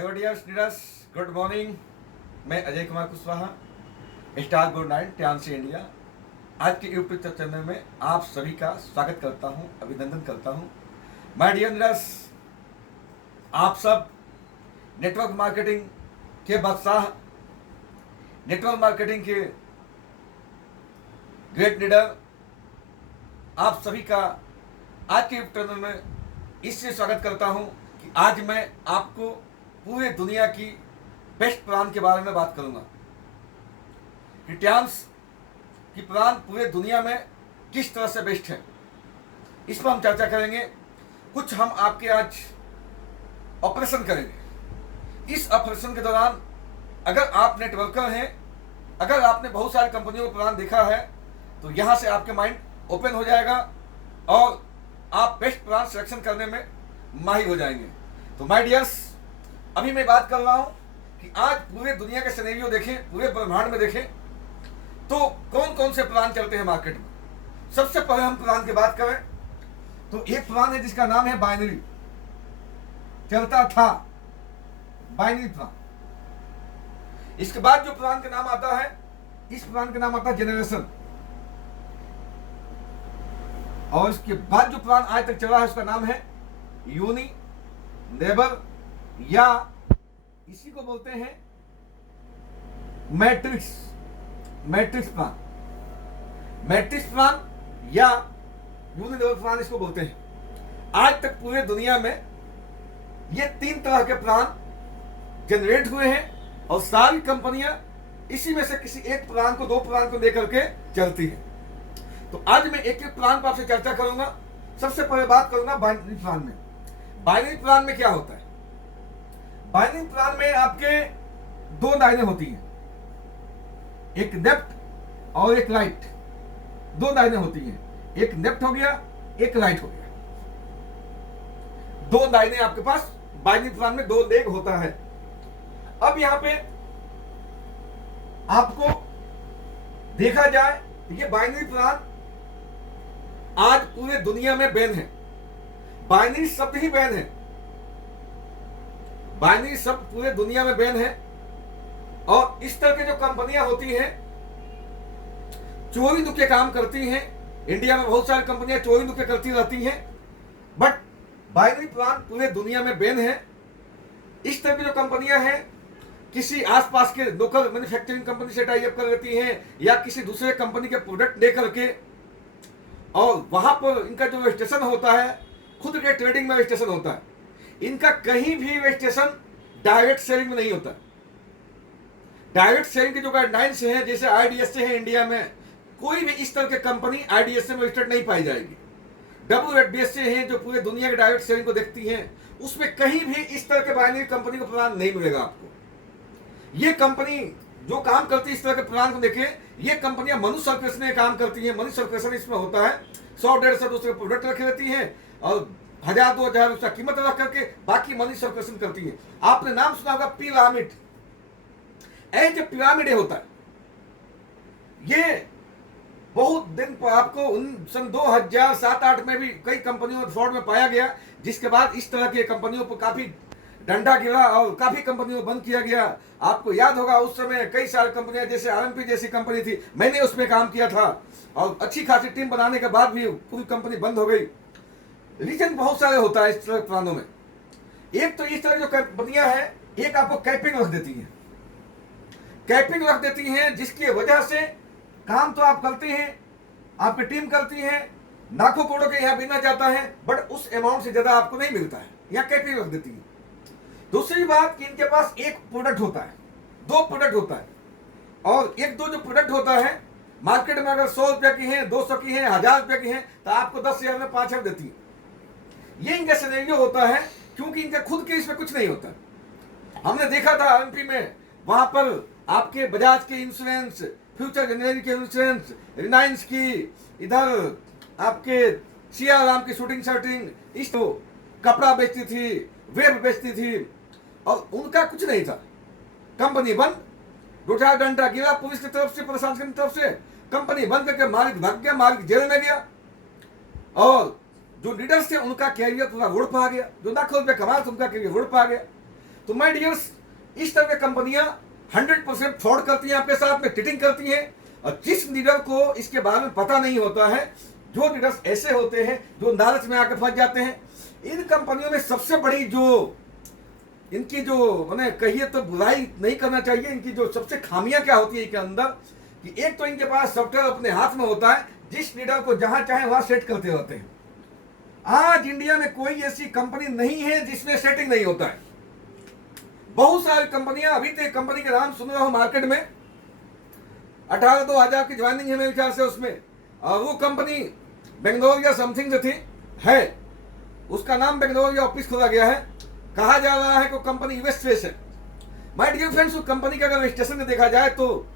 Hello dears leaders, good morning. मैं Ajay Kumar Kushwaha, star good night ट्यांसी India. आज के यूट्यूब चैनल में आप सभी का स्वागत करता हूं, अभिनंदन करता हूं। माय डियर लीडर्स, आप सब नेटवर्क मार्केटिंग के बादशाह, नेटवर्क मार्केटिंग के ग्रेट लीडर, आप सभी का आज के यूट्यूब चैनल में इससे स्वागत करता हूं कि आज मैं आपको पूरे दुनिया की बेस्ट प्लान के बारे में बात करूंगा। रिटर्न्स की प्लान पूरे दुनिया में किस तरह से बेस्ट है, इस पर हम चर्चा करेंगे। कुछ हम आपके आज ऑपरेशन करेंगे। इस ऑपरेशन के दौरान अगर आप नेटवर्कर हैं, अगर आपने बहुत सारी कंपनियों का प्लान देखा है, तो यहाँ से आपके माइंड ओपन हो जाएगा और आप बेस्ट प्लान सिलेक्शन करने में माहिर हो जाएंगे। तो माय डियर्स, अभी मैं बात कर रहा हूं कि आज पूरे दुनिया के सिनेरियो देखें, पूरे ब्रह्मांड में देखें तो कौन कौन से प्लान चलते हैं मार्केट में। सबसे पहले हम प्लान की बात करें तो एक प्लान है जिसका नाम है बाइनरी, चलता था बाइनरी प्लान। इसके बाद जो प्लान का नाम आता है, इस प्लान का नाम आता है जनरेशन। और इसके बाद जो प्लान आज तक चला है उसका नाम है यूनि, नेबर, या इसी को बोलते हैं मैट्रिक्स प्लान। मैट्रिक्स प्लान या यूनिलेवल प्लान इसको बोलते हैं। आज तक पूरे दुनिया में ये तीन तरह के प्लान जनरेट हुए हैं और सारी कंपनियां इसी में से किसी एक प्लान को, दो प्लान को लेकर के चलती हैं। तो आज मैं एक एक प्लान पर आपसे चर्चा करूंगा। सबसे पहले बात करूंगा बाइनरी प्लान में। बाइनरी प्लान में क्या होता है? बाइनरी प्लान में आपके दो लाइनें होती हैं, एक लेफ्ट और एक राइट। दो लाइनें होती हैं, एक लेफ्ट हो गया, एक राइट हो गया। दो लाइनें आपके पास बाइनरी प्लान में, दो लेग होता है। अब यहां पे आपको देखा जाए तो ये बाइनरी प्लान आज पूरे दुनिया में बैन है। बाइनरी शब्द ही बैन है, बाइनरी शब्द पूरे दुनिया में बैन है। और इस तरह की जो कंपनियां होती हैं, चोरी नुके काम करती हैं। इंडिया में बहुत सारी कंपनियां चोरी नुके करती रहती हैं, बट बाइनरी प्लान पूरे दुनिया में बैन है। इस तरह की जो कंपनियां हैं, किसी आसपास के लोकल मैन्युफैक्चरिंग कंपनी से टाई अप कर लेती हैं या किसी दूसरे कंपनी के प्रोडक्ट लेकर के, और वहां पर इनका जो रजिस्ट्रेशन होता है, खुद के ट्रेडिंग में रजिस्ट्रेशन होता है। इनका कहीं भी रजिस्ट्रेशन डायरेक्ट सेलिंग में नहीं होता। डायरेक्ट सेलिंग की जो गाइडलाइंस है, जैसे आईडीएस से है इंडिया में, कोई भी इस तरह की कंपनी आईडीएस में रजिस्टर्ड नहीं पाई जाएगी। डब्ल्यूएफडीएस से है जो पूरे दुनिया के डायरेक्ट सेलिंग को देखती हैं, उसमें कहीं भी इस तरह के बाइनरी कंपनी को प्लान नहीं मिलेगा आपको। ये कंपनी जो काम करती है इस तरह के प्लान को देखें, ये कंपनियां मनी सर्कुलेशन में काम करती हैं। मनी सर्कुलेशन इसमें होता है 100-150 दूसरे प्रोडक्ट रखे रहती हैं और 1000-2000 उसका कीमत रख करके बाकी मनी सर्कुलेशन करती है। आपने नाम सुना होगा पिरामिड। जो पिरामिड होता है, ये बहुत दिन पर आपको सन 2007-8 में भी कई कंपनियों में फ्रॉड में पाया गया, जिसके बाद इस तरह की कंपनियों पर काफी डंडा गिरा और काफी कंपनियों को बंद किया गया। आपको याद होगा उस समय कई सारी कंपनियां, जैसे आरएमपी जैसी कंपनी थी, मैंने उसमें काम किया था और अच्छी खासी टीम बनाने के बाद भी पूरी कंपनी बंद हो गई। रीजन बहुत सारे होता है इस तरह प्लानों में। एक तो इस तरह जो कंपनियां हैं, एक आपको कैपिंग रख देती हैं। कैपिंग रख देती हैं जिसकी वजह से काम तो आप करते हैं, आपकी टीम करती है, लाखों करोड़ों के यहाँ बिना जाता है, बट उस अमाउंट से ज्यादा आपको नहीं मिलता है। यहाँ कैपिंग रख देती है। दूसरी बात कि इनके पास एक प्रोडक्ट होता है, दो प्रोडक्ट होता है, और एक दो जो प्रोडक्ट होता है मार्केट में अगर 100 रुपए की है, 200 की है, 1000 रुपए की है, तो आपको 10,000 में 5,000 देती है। ये इनका सिनेरियो होता है, क्योंकि इनका खुद के इसमें कुछ नहीं होता। हमने देखा था आरएमपी में, वहां पर आपके बजाज के इंश्योरेंस, फ्यूचर जनरल के इंश्योरेंस, रिलायंस की, इधर आपके सियाराम की शूटिंग शर्टिंग, इस तो कपड़ा बेचती थी, वेब बेचती थी, और उनका कुछ नहीं था। कंपनी बंद, 2-4 घंटा गिरा पुलिस की तरफ से, प्रशासन की तरफ से, कंपनी बंद करके मालिक भाग गया, मालिक जेल में गया, और जो लीडर्स थे उनका कैरियर पूरा रोड पर आ गया। जो लाखों रुपए कमा उनका कैरियर रोड पर आ गया। तो माय डियर्स, इस तरह की कंपनियां 100% फ्रॉड करती हैं आपके साथ में, चीटिंग करती हैं। और जिस लीडर को इसके बारे में पता नहीं होता है, जो लीडर्स ऐसे होते हैं जो लालच में आकर फंस जाते हैं, इन कंपनियों में सबसे बड़ी जो इनकी जो मैंने कहिए तो बुराई नहीं करना चाहिए, इनकी जो सबसे खामियां क्या होती है इनके अंदर, कि एक तो इनके पास सॉफ्टवेयर अपने हाथ में होता है, जिस लीडर को जहां चाहे वहां सेट करते रहते हैं। आज इंडिया में कोई ऐसी कंपनी नहीं है जिसमें सेटिंग नहीं होता है। बहुत सारी कंपनियां, अभी तो एक कंपनी के नाम सुन रहा हूं मार्केट में, 18-2000 की ज्वाइनिंग है मेरे ख्याल से उसमें, और वो कंपनी बेंगलोर या समथिंग जो थी है, उसका नाम बेंगलोर या ऑफिस खोला गया है। कहा जा रहा है कि कंपनी यूएस बेस है। माय डियर फ्रेंड्स, उस कंपनी का अगर रजिस्ट्रेशन में देखा जाए तो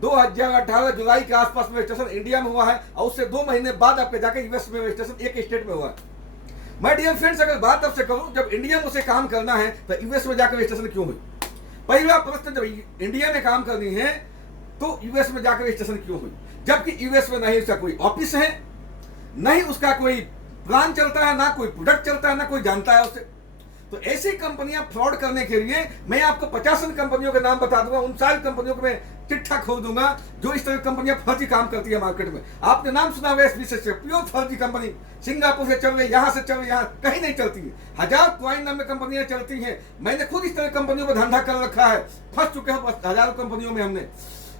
2018 जुलाई के आसपास में रजिस्ट्रेशन इंडिया में हुआ है, और उससे 2 महीने बाद आपके जाके यूएस में रजिस्ट्रेशन एक स्टेट में हुआ है। माय डियर फ्रेंड्स, अगर बात आपसे करूं, जब इंडिया में उसे काम करना है तो यूएस में जाकर रजिस्ट्रेशन क्यों हुई? पहला प्रश्न, जब इंडिया में काम करनी है तो यूएस में जाकर रजिस्ट्रेशन क्यों हुई? जबकि यूएस में नहीं उसका कोई ऑफिस है, नहीं उसका कोई प्लान चलता है, ना कोई प्रोडक्ट चलता है, ना कोई जानता है उसे। तो ऐसी कंपनियां फ्रॉड करने के लिए मैं आपको 50 कंपनियों के नाम बता दूंगा, उन सारी कंपनियों को मैं चिट्ठा खोल दूंगा जो इस तरह की कंपनियां फर्जी काम करती है मार्केट में। आपने नाम सुना होगा एसबीसी से, प्योर फर्जी कंपनी, सिंगापुर से चल रही, यहां से चल रही, यहां कहीं नहीं चलती है। 1000 क्वाइन नाम में कंपनियां चलती हैं। मैंने खुद इस तरह कंपनियों पर धंधा कर रखा है, फंस चुके हैं हजारों कंपनियों में हमने।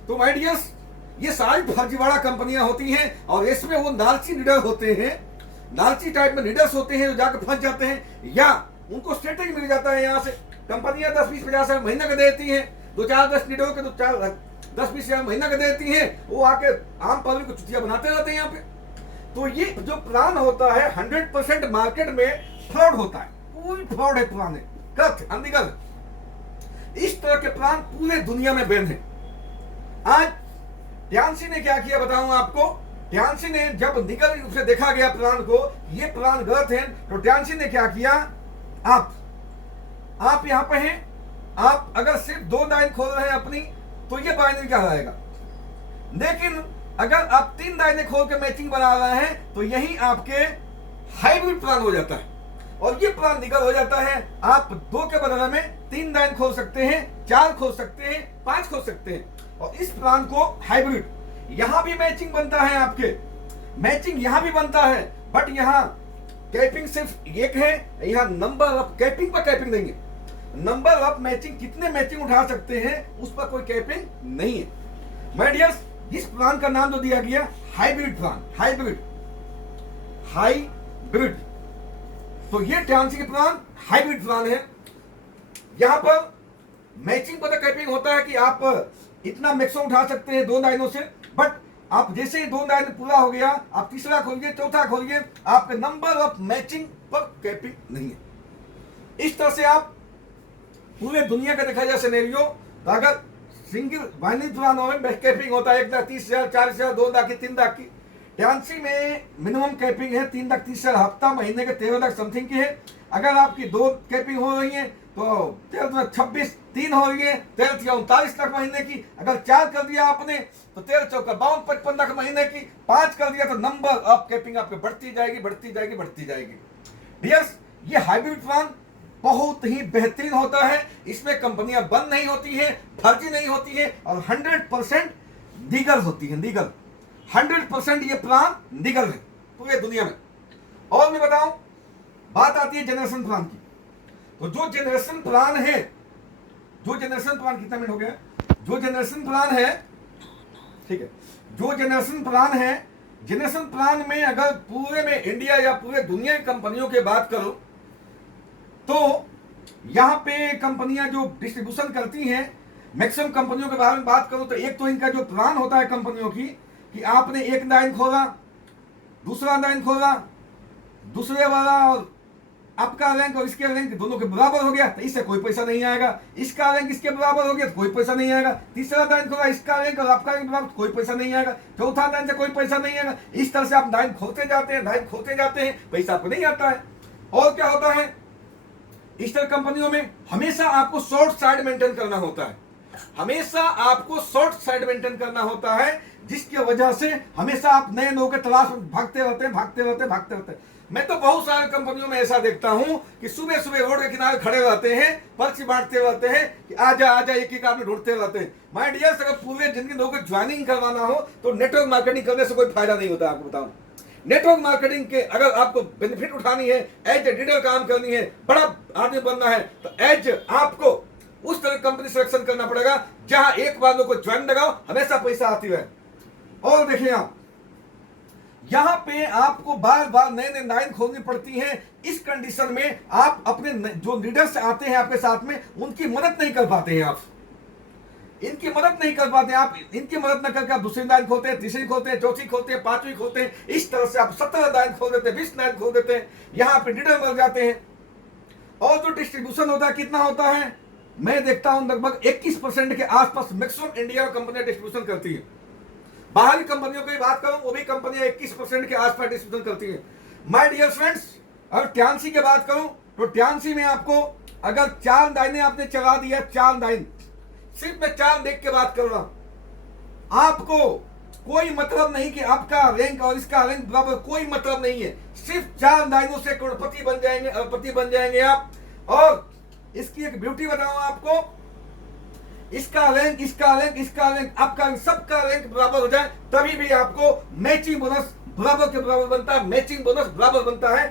तो माय डियर्स, ये सारी फर्जीवाड़ा कंपनियां होती हैं, और इसमें वो लालची लीडर होते हैं, लालची टाइप में लीडर्स होते हैं जो जाकर फंस जाते हैं, या उनको स्ट्रेटेजी मिल जाता है। यहाँ से कंपनियां 10-20-50 हजार महीना का देती हैं, 2-4-10 लीडरों के 10-20 हजार महीना का देती हैं, वो आके आम पब्लिक को चुतिया बनाते रहते हैं यहाँ पे। तो ये जो प्लान होता है 100% मार्केट में फ्रॉड होता है, पूरी फ्रॉड है, प्लान है, गलत अनलीगल। इस तरह के प्लान पूरे दुनिया में बैन है। आज ध्यानसी ने क्या किया बताऊं आपको। ध्यानसी ने जब लीगल रूप से देखा गया प्लान को, ये प्लान गलत है, तो ध्यानसी ने क्या किया, आप यहां पे हैं, आप अगर सिर्फ 2 लाइन खोल रहे हैं अपनी, तो ये बाइनरी क्या रहेगा। लेकिन अगर आप 3 लाइनें खोल के मैचिंग बना रहे हैं, तो यही आपके हाइब्रिड प्लान हो जाता है, और ये प्लान लीगल हो जाता है। आप 2 के बदले में 3 लाइन खोल सकते हैं, 4 खोल सकते हैं, 5 खोल सकते हैं, और इस प्लान को हाइब्रिड, यहां भी मैचिंग बनता है, आपके मैचिंग यहां भी बनता है, बट यहां कैपिंग सिर्फ एक है, यहां नंबर ऑफ कैपिंग पर कैपिंग नहीं है, नंबर ऑफ मैचिंग, कितने मैचिंग उठा सकते हैं उस पर कोई कैपिंग नहीं है। माय डियर्स, इस प्लान का नाम जो दिया गया हाइब्रिड प्लान, हाइब्रिड, तो ये ध्यानसी का प्लान हाइब्रिड प्लान है। यहां पर मैचिंग पर कैपिंग होता है कि आप इतना मैक्सिमम उठा सकते हैं 2 लाइनों से, बट आप जैसे ही 2 लाइन पूरा हो गया, आप तीसरा खोलिए, चौथा खोलिए, आपके नंबर ऑफ मैचिंग पर कैपिंग नहीं है। इस तरह से आप पूरे दुनिया का देखा जाए सिनेरियो, तो अगर सिंगल बाइनरी प्लान में कैपिंग होता है 1 लाख 30,000, 40,000, 2 लाख की, 3 लाख की। ध्यानसी में मिनिमम कैपिंग है 3,30,000 हफ्ता, महीने के 13 लाख समथिंग की है। अगर आपकी 2 कैपिंग हो रही है तो 26, 3 हो रही है 39 लाख महीने की। अगर 4 कर दिया आपने तो 13-4 52-55 लाख महीने की। 5 कर दिया तो नंबर ऑफ कैपिंग आपकी बढ़ती जाएगी, बढ़ती जाएगी, बढ़ती जाएगी। डियर्स, ये हाइब्रिड प्लान बहुत ही बेहतरीन होता है। इसमें कंपनियां बंद नहीं होती है, फर्जी नहीं होती है, और 100% लीगल होती है, लीगल 100% ये प्लान लीगल है पूरे दुनिया में। और मैं बताऊं, बात आती है जनरेशन प्लान की। तो जो जनरेशन प्लान है, जो जनरेशन प्लान, कितना मिनट हो गया, जो जनरेशन प्लान है, ठीक है, जो जनरेशन प्लान है, जनरेशन प्लान में अगर पूरे में इंडिया या पूरे दुनिया की कंपनियों की बात करो, तो यहां पे कंपनियां जो डिस्ट्रीब्यूशन करती हैं, मैक्सिमम कंपनियों के बारे में बात करो तो एक तो इनका जो प्लान होता है कंपनियों की, कि आपने 1 लाइन खोला, दूसरा लाइन खोला, दूसरे वाला और आपका रैंक और इसके रैंक दोनों के बराबर हो गया तो इससे कोई पैसा नहीं आएगा। इसका रैंक इसके बराबर हो गया तो कोई पैसा नहीं आएगा। तीसरा लाइन खोला, इसका रैंक और आपका रैंक बराबर, कोई पैसा नहीं आएगा। चौथा लाइन से कोई पैसा नहीं आएगा। इस तरह से आप लाइन खोलते जाते हैं, लाइन खोलते जाते हैं, पैसा आपको नहीं आता है। और क्या होता है, इस तरह कंपनियों में हमेशा आपको शॉर्ट साइड मेंटेन करना होता है, हमेशा आपको शॉर्ट साइड मेंटेन करना होता है, जिसकी वजह से हमेशा आप नए लोगों के तलाश में भागते रहते हैं। मैं तो बहुत सारी कंपनियों में ऐसा देखता हूं कि सुबह सुबह रोड के किनारे खड़े रहते हैं, पर्ची बांटते रहते हैं कि आजा आजा, एक एक आदमी ढूंढते रहते हैं। माय डियर, अगर पूरे जिंदगी लोगों को ज्वाइनिंग करवाना हो तो नेटवर्क मार्केटिंग करने से कोई फायदा नहीं होता। आपको बताऊं, नेटवर्क मार्केटिंग के अगर आपको बेनिफिट उठानी है, एज ए लीडर काम करनी है, बड़ा आदमी बनना है, तो एज आपको उस तरह कंपनी सिलेक्शन करना पड़ेगा जहां एक बार लोग को ज्वाइन लगाओ, हमेशा पैसा आती है। और देखिए आप यहां पे आपको बार बार नए नए लाइन खोलनी पड़ती है। इस कंडीशन में आप अपने जो लीडर्स आते हैं आपके साथ में, उनकी मदद नहीं कर पाते हैं। आप इनकी मदद नहीं कर पाते, आप इनकी मदद न करके आप दूसरी लाइन खोलते हैं, तीसरी खोलते हैं, चौथी खोलते हैं, पांचवी खोलते हैं। इस तरह से आप 17 लाइन खोल देते हैं, 20 लाइन खोल देते हैं, यहां पे लीडर बन जाते हैं। और जो डिस्ट्रीब्यूशन होता है कितना होता है, मैं देखता हूं लगभग 21% के आसपास मैक्सिमम इंडिया कंपनियां डिस्ट्रीब्यूशन करती है। बाहरी कंपनियों की बात करूं, वो भी कंपनियां 21% के आसपास डिस्ट्रीब्यूशन करती है। माय डियर फ्रेंड्स, अगर ट्यांसी की बात करूं तो ट्यांसी में आपको अगर 4 लाइनें आपने चला दिया, 4 लाइन, सिर्फ मैं 4 देख के बात कर रहा हूं, आपको कोई मतलब नहीं कि आपका रैंक और इसका रैंक बराबर, कोई मतलब नहीं है। सिर्फ 4 लाइनों से करोड़पति बन जाएंगे, अरबपति बन जाएंगे आप। और इसकी एक ब्यूटी बताऊं आपको, इसका रैंक, इसका रैंक, इसका रैंक, आपका सबका रैंक बराबर हो जाए तभी भी आपको मैचिंग बोनस बराबर के बराबर बनता है। मैचिंग बोनस बराबर बनता है,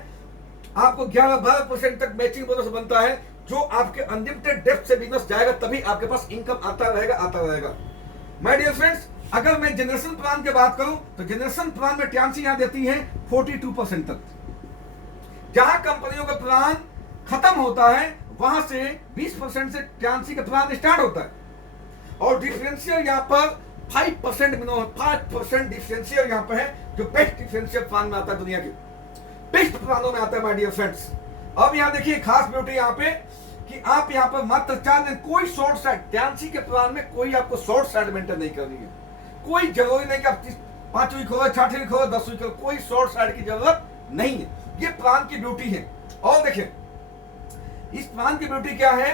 आपको 11-12% तक मैचिंग बोनस बनता है, जो आपके अनलिमिटेड डेप्थ से बिजनेस जाएगा तभी आपके पास इनकम आता रहेगा। माय डियर फ्रेंड्स, अगर मैं जनरेशन प्लान की बात करूं तो जनरेशन प्लान में ट्यांसी यहां देती है 42% तक। जहां कंपनियों का प्लान खत्म होता है वहां से 20% से ट्यांसी का प्लान स्टार्ट होता है। और डिफरेंशियल यहां पर 5% 5% डिफरेंशियल यहां पर है, जो बेस्ट डिफरेंशियल प्लान में आता है, दुनिया के बेस्ट प्लानों में आता है माय डियर फ्रेंड्स। अब यहां देखिए खास ब्यूटी यहां पे कि आप यहां पर मात्र 4 दिन, कोई शॉर्ट साइड, ट्यांसी के प्लान में कोई आपको शॉर्ट साइड मेंटेन नहीं करनी है। कोई जरूरी नहीं कि आप 5वीं खोलो, 6वीं खोलो, 10वीं खोलो, कोई शॉर्ट साइड की जरूरत नहीं है। ये प्लान की ब्यूटी है। और देखिए इस प्लान की ब्यूटी क्या है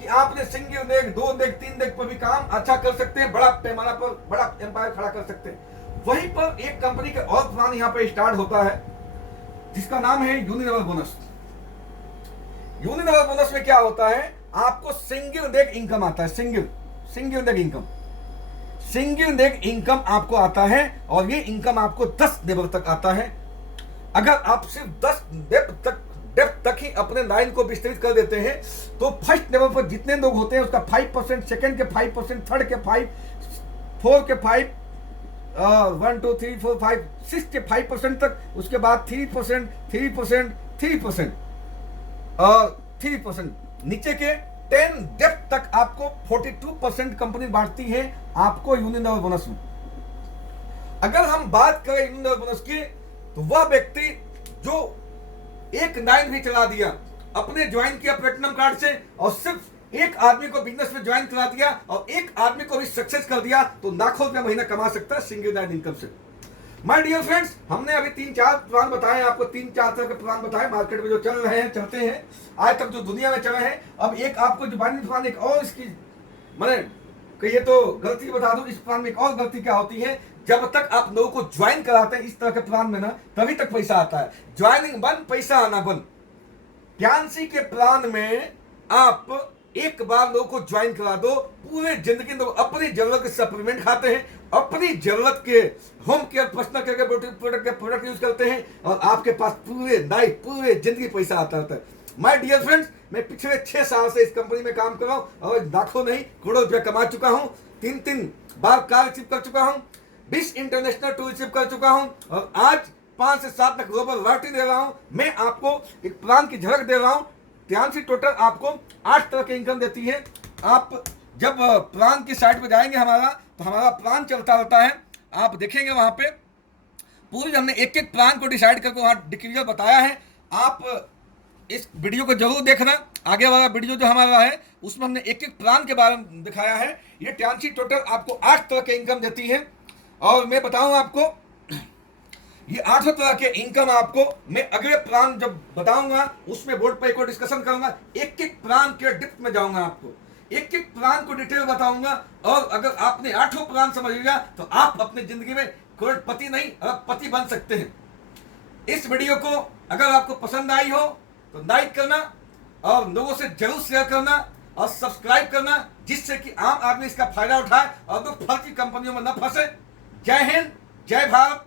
कि आपने सिंगल लेग, 2 लेग, 3 लेग पर भी काम अच्छा कर सकते हैं, बड़ा पैमाना पर बड़ा एम्पायर खड़ा कर सकते हैं। वहीं पर एक कंपनी के और प्लान यहां पर स्टार्ट होता है जिसका नाम है यूनिलेवल बोनस। यूनिलेवल बोनस में क्या होता है, आपको सिंगल लेग इनकम आता है, सिंगल लेग इनकम आपको आता है। और ये इनकम आपको 10 लेवल तक आता है। अगर आप सिर्फ 10 डेप्थ तक ही अपने लाइन को विस्तृत कर देते हैं तो फर्स्ट लेवल पर जितने लोग होते हैं उसका 5%, सेकंड के 5%, थर्ड के 5%, 4 के 5%, 1 2 3 4 5 6 के 5% तक, उसके बाद 3%, 3%, 3% और 3%, नीचे के 10 डेप्थ तक आपको 42% कंपनी बांटती है आपको यूनिलेवल बोनस में। अगर हम बात करें यूनिलेवल बोनस की तो वह व्यक्ति जो एक लाइन भी चला दिया, अपने ज्वाइन किया प्लेटिनम कार्ड से और सिर्फ एक आदमी को बिजनेस में ज्वाइन करा दिया और एक आदमी को भी सक्सेस कर दिया, तो लाखों रुपया महीना कमा सकता है सिंगल लाइन इनकम से। माय डियर फ्रेंड्स, हमने अभी 3-4 प्लान बताए आपको, 3-4 तरह के प्लान बताए मार्केट में जो चल रहे हैं, चलते हैं आज तक, जो दुनिया में चले हैं। अब एक आपको जो बाइनिंग प्लान, एक और इसकी मैंने कहिए तो गलती बता दूं, इस प्लान में एक और गलती क्या होती है, जब तक आप लोगों को ज्वाइन कराते हैं इस तरह के प्लान में ना, तभी तक पैसा आता है। ज्वाइनिंग बन, पैसा आना बन। ट्यांसी के प्लान में आप एक बार लोगों को ज्वाइन करा दो, पूरे जिंदगी लोग अपनी जरूरत के सप्लीमेंट खाते हैं, अपनी जरूरत के होम केयर, पर्सनल केयर के प्रोडक्ट यूज करते हैं और आपके पास पूरे लाइफ, पूरे जिंदगी पैसा आता रहता है। माय डियर फ्रेंड्स, मैं पिछले 6 साल से इस कंपनी में काम कर रहा हूं और लाखों नहीं करोड़ों रुपया कमा चुका हूं। 3 बार कार रिसीव कर चुका हूं, 20 इंटरनेशनल टूर रिसीव कर चुका हूं और आज 5 से 7 तक ग्लोबल रॉयल्टी दे रहा हूं। मैं आपको एक प्लान की झलक दे रहा हूं। ट्यांसी टोटल आपको 8 तरह की इनकम देती है। आप जब प्लान की साइट पे जाएंगे हमारा, तो हमारा प्लान चलता रहता है, आप देखेंगे वहां पे पूरी हमने एक प्लान को डिसाइड करके वहां डिटेल बताया है। आप इस वीडियो को जरूर देखना, आगे वाला वीडियो जो हमारा है उसमें हमने एक प्लान के बारे में दिखाया है। ये ट्यांसी टोटल आपको 8 तरह के इनकम देती है और मैं बताऊं आपको ये 8 तरह के इनकम आपको मैं अगले प्लान जब बताऊंगा उसमें बोर्ड पर एक और डिस्कशन करूंगा। एक प्लान के डिप्थ में जाऊंगा, आपको एक प्लान को डिटेल बताऊंगा और अगर आपने 8 प्लान समझ लिया तो आप अपनी जिंदगी में करोड़पति नहीं अरबपति बन सकते हैं। इस वीडियो को अगर आपको पसंद आई हो तो लाइक करना और लोगों से जरूर शेयर करना और सब्सक्राइब करना, जिससे कि आम आदमी इसका फायदा उठाए और लोग फर्जी कंपनियों में न फंसे। जय हिंद, जय भारत।